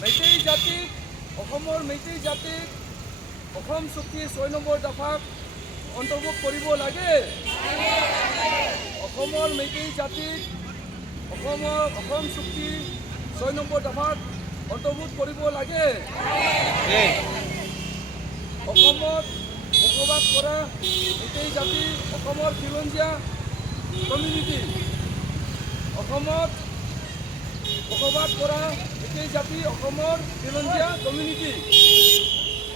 মেইটেই জাতিক অসমৰ মেইটেই জাতিক অসম চুক্তি ৬ নম্বৰ দফাক অন্তৰ্ভুক্ত কৰিব লাগে। অসমৰ মেইটেই জাতিক অসম চুক্তি ৬ নম্বৰ দফাক অন্তৰ্ভুক্ত কৰিব লাগে। অসমত বসবাস কৰা মেইটেই জাতি অসমৰ খিলঞ্জীয়া কমিউনিটি, অসমত বসবাস কৰা মেইটেই জাতি অসমৰ খিলঞ্জীয়া কমিউনিটি,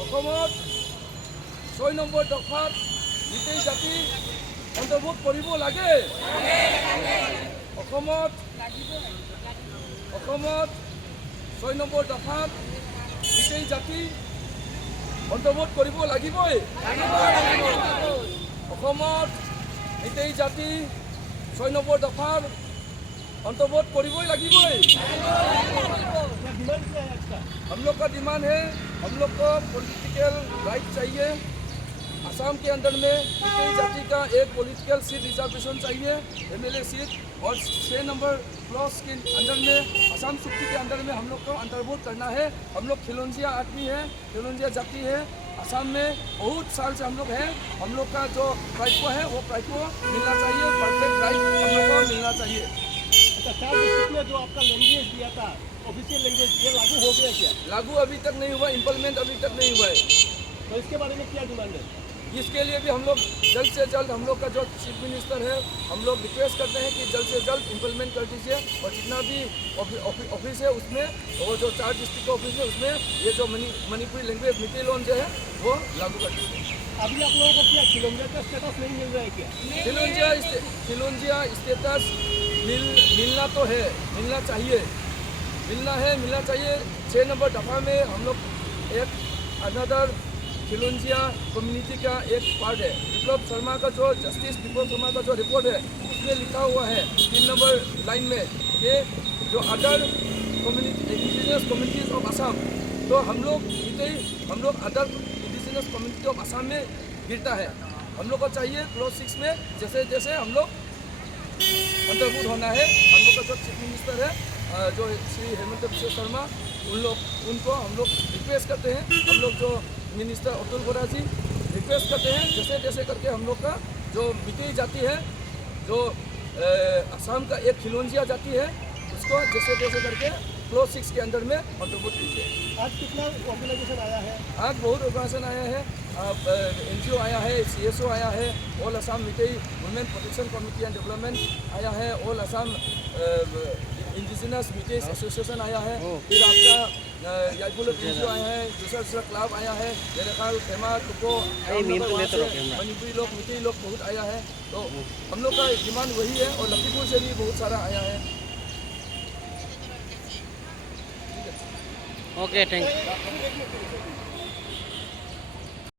অসমত ৬ নম্বৰ দফাত মেইটেই জাতি অন্তৰ্ভুক্ত কৰিব লাগে। অসমত ৬ নম্বৰ দফাত মেইটেই জাতি অন্তৰ্ভুক্ত কৰিব লাগিবই। অসমত মেইটেই জাতি ৬ নম্বৰ দফাৰ অন্তৰ্ভুক্ত কৰিবই লাগিবই। हम लोग का डिमांड है, हम लोग को पॉलिटिकल राइट चाहिए। असम के अंदर में मेइतेई जाति का एक पॉलिटिकल सीट रिजर्वेशन चाहिए, एमएलए सीट, और 6 नंबर क्लॉज के अंदर में असम चुक्ति के अंदर में हम लोग को अंतर्भुक्त करना है। हम लोग खिलौंजिया आदमी है, खिलौंजिया जाति है। असम में बहुत साल से हम लोग हैं। हम लोग का जो प्राइको है वो प्राइको मिलना चाहिए, परफेक्ट राइट हम लोग को मिलना चाहिए। अच्छा, 4 डिस्ट्रिक्ट में जो आपका लैंग्वेज दिया था, ऑफिशियल लैंग्वेज, ये लागू हो गया क्या? लागू अभी तक नहीं हुआ, इम्प्लीमेंट अभी तक नहीं हुआ है। तो इसके बारे में क्या डिमांड है? इसके लिए भी हम लोग जल्द से जल्द, हम लोग का जो चीफ मिनिस्टर है, हम लोग रिक्वेस्ट करते हैं कि जल्द से जल्द इम्प्लीमेंट कर दीजिए, और जितना भी ऑफिस है उसमें, और जो 4 डिस्ट्रिक्ट का ऑफिस है उसमें ये जो मणिपुरी लैंग्वेज मिट्टी लोन जो है वो लागू कर दीजिए। अभी आप लोगों को क्या खिलौंजिया का स्टेटस नहीं मिल रहा है क्या? खिलौंजिया स्टेटस मिलना तो है, मिलना चाहिए, मिलना चाहिए। 6 नंबर दफा में हम लोग एक अनदर खिलौंजिया कम्युनिटी का एक पार्ट है। विप्लव शर्मा का जो जस्टिस विप्लव शर्मा का जो रिपोर्ट है उसमें लिखा हुआ है 3 नंबर लाइन में कि जो other community indigenous communities of Assam, तो हम लोग other indigenous community of Assam में गिरता है। हम लोग को चाहिए क्लॉज 6 में जैसे जैसे हम लोग अंतर्भुक्त होना है। हम लोग का जो चीफ मिनिस्टर है जो श्री हेमंत बिश्व शर्मा, उनको हम लोग रिक्वेस्ट करते हैं, हम लोग जो मिनिस्टर अतुल बोरा जी रिक्वेस्ट करते हैं जैसे जैसे करके हम लोग का जो मेइतेई जाति है, जो असम का एक खिलौंजिया जाति है, उसको जैसे जैसे करके क्लॉज 6 के अंदर में अंतर्भुक्त कीजिए। आज कितना ऑर्गेनाइजेशन आया है? आज बहुत ऑर्गेनाइजेशन आया है, NGO आया है, CSO आया है, all Assam Meitei women protection committee and development आया है, all Assam indigenous Meitei association आया है, फिर आपका याइपुल NGO आया है, दूसरा क्लब आया है, जेरेखाल खेमा टुको मणिपुरी लोग मेइतेई लोग बहुत आया है। तो हम लोग का डिमांड वही है, और लखीमपुर से भी बहुत सारा आया है। Okay, thank you.